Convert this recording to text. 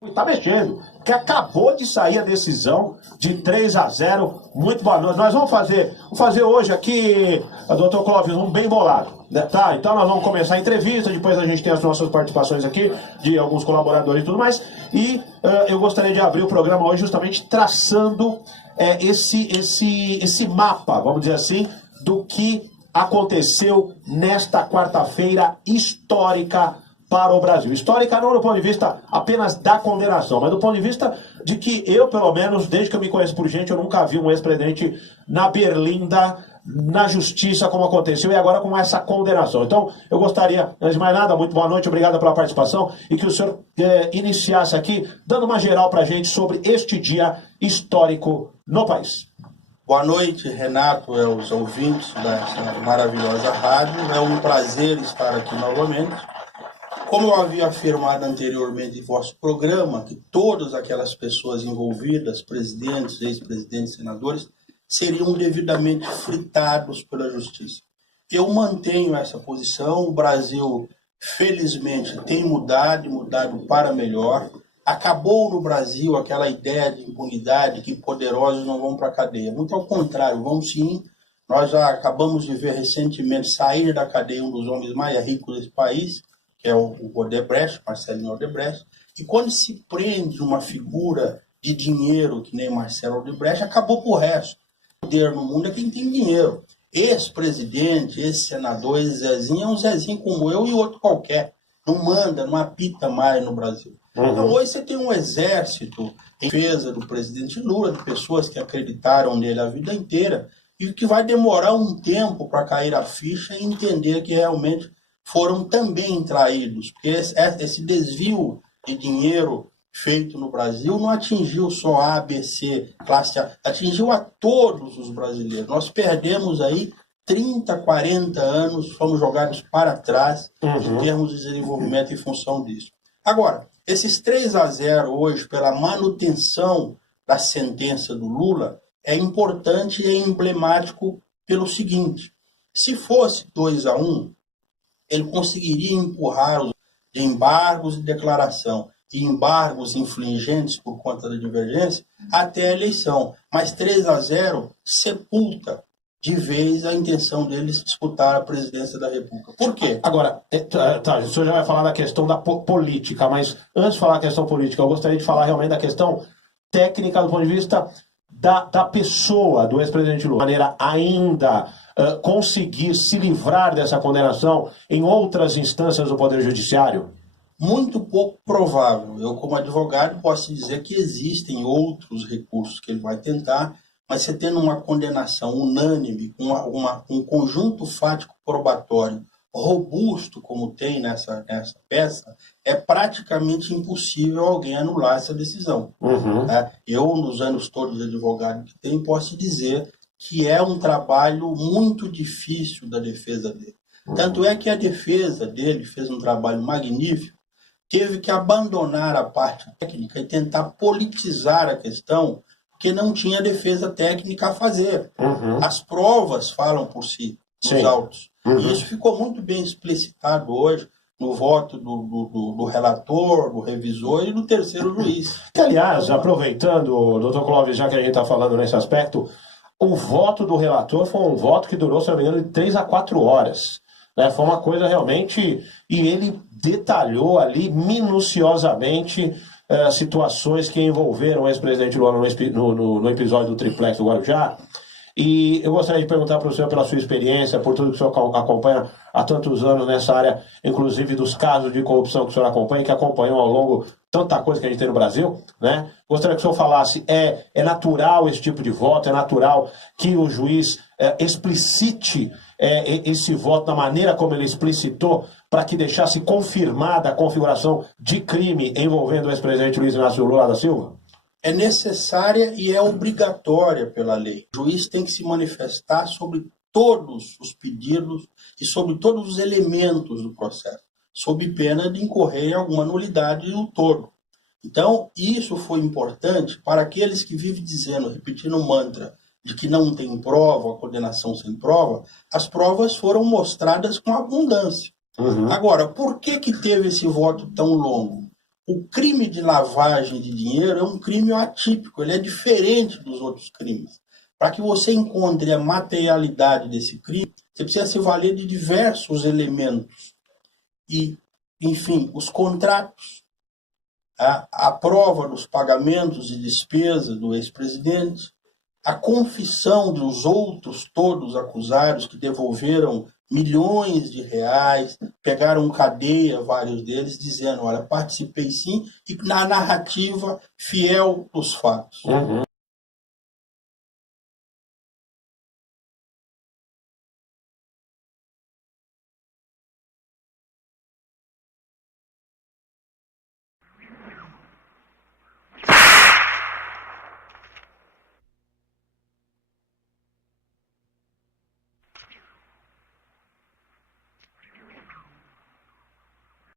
Está mexendo, porque acabou de sair a decisão de 3-0. Muito boa noite. Nós vamos fazer hoje aqui, doutor Clóvis, um bem bolado. Né? Tá? Então nós vamos começar a entrevista, depois a gente tem as nossas participações aqui, de alguns colaboradores e tudo mais. E eu gostaria de abrir o programa hoje justamente traçando esse mapa, vamos dizer assim, do que aconteceu nesta quarta-feira histórica para o Brasil. Histórica não do ponto de vista apenas da condenação, mas do ponto de vista de que eu, pelo menos, desde que eu me conheço por gente, eu nunca vi um ex-presidente na berlinda, na justiça, como aconteceu, e agora com essa condenação. Então, eu gostaria, antes de mais nada, muito boa noite, obrigado pela participação, e que o senhor iniciasse aqui, dando uma geral para a gente sobre este dia histórico no país. Boa noite, Renato, aos ouvintes dessa maravilhosa rádio. É um prazer estar aqui novamente. Como eu havia afirmado anteriormente em vosso programa, que todas aquelas pessoas envolvidas, presidentes, ex-presidentes, senadores, seriam devidamente fritados pela justiça. Eu mantenho essa posição. O Brasil, felizmente, tem mudado para melhor. Acabou no Brasil aquela ideia de impunidade, que poderosos não vão para a cadeia. Muito ao contrário, vão sim. Nós já acabamos de ver recentemente sair da cadeia um dos homens mais ricos desse país, que é o Odebrecht, Marcelinho Odebrecht, e quando se prende uma figura de dinheiro, que nem Marcelo Odebrecht, acabou pro resto. O poder no mundo é quem tem dinheiro. Ex-presidente, ex-senador, ex-Zezinho, é um Zezinho como eu e outro qualquer. Não manda, não apita mais no Brasil. Então hoje você tem um exército em defesa do presidente Lula, de pessoas que acreditaram nele a vida inteira, e que vai demorar um tempo para cair a ficha e entender que realmente foram também traídos, porque esse desvio de dinheiro feito no Brasil não atingiu só A, B, C, classe A, atingiu a todos os brasileiros. Nós perdemos aí 30, 40 anos, fomos jogados para trás em termos de desenvolvimento em função disso. Agora, esses 3-0 hoje, pela manutenção da sentença do Lula, é importante e é emblemático pelo seguinte: se fosse 2-1, ele conseguiria empurrar os embargos de declaração e embargos infligentes por conta da divergência até a eleição. Mas 3-0 sepulta de vez a intenção deles disputar a presidência da República. Por quê? Agora, o senhor já vai falar da questão da política, mas antes de falar da questão política, eu gostaria de falar realmente da questão técnica do ponto de vista da pessoa do ex-presidente Lula, de maneira ainda conseguir se livrar dessa condenação em outras instâncias do Poder Judiciário? Muito pouco provável. Eu, como advogado, posso dizer que existem outros recursos que ele vai tentar, mas você tendo uma condenação unânime, um conjunto fático probatório robusto, como tem nessa peça, é praticamente impossível alguém anular essa decisão. Eu, nos anos todos de advogado que tenho, posso dizer que é um trabalho muito difícil da defesa dele. Tanto é que a defesa dele fez um trabalho magnífico, teve que abandonar a parte técnica e tentar politizar a questão, porque não tinha defesa técnica a fazer. As provas falam por si, os autos. E isso ficou muito bem explicitado hoje no voto do relator, do revisor e do terceiro juiz. Que, aliás, aproveitando, doutor Clóvis, já que a gente está falando nesse aspecto, o voto do relator foi um voto que durou, se não me engano, de 3 a 4 horas. Né? Foi uma coisa realmente... E ele detalhou ali minuciosamente situações que envolveram o ex-presidente Lula no episódio do triplex do Guarujá. E eu gostaria de perguntar para o senhor, pela sua experiência, por tudo que o senhor acompanha há tantos anos nessa área, inclusive dos casos de corrupção que o senhor acompanha, que acompanhou ao longo tanta coisa que a gente tem no Brasil, né? Gostaria que o senhor falasse, é natural esse tipo de voto, é natural que o juiz explicite esse voto da maneira como ele explicitou, para que deixasse confirmada a configuração de crime envolvendo o ex-presidente Luiz Inácio Lula da Silva? É necessária e é obrigatória pela lei. O juiz tem que se manifestar sobre todos os pedidos e sobre todos os elementos do processo, sob pena de incorrer em alguma nulidade no todo. Então, isso foi importante para aqueles que vivem dizendo, repetindo o mantra, de que não tem prova, a condenação sem prova. As provas foram mostradas com abundância. Agora, por que teve esse voto tão longo? o crime de lavagem de dinheiro é um crime atípico, ele é diferente dos outros crimes. Para que você encontre a materialidade desse crime, você precisa se valer de diversos elementos. E, enfim, os contratos, a prova dos pagamentos e despesas do ex-presidente, a confissão dos outros todos acusados que devolveram milhões de reais, pegaram cadeia, vários deles, dizendo, olha, participei sim, e na narrativa fiel dos fatos.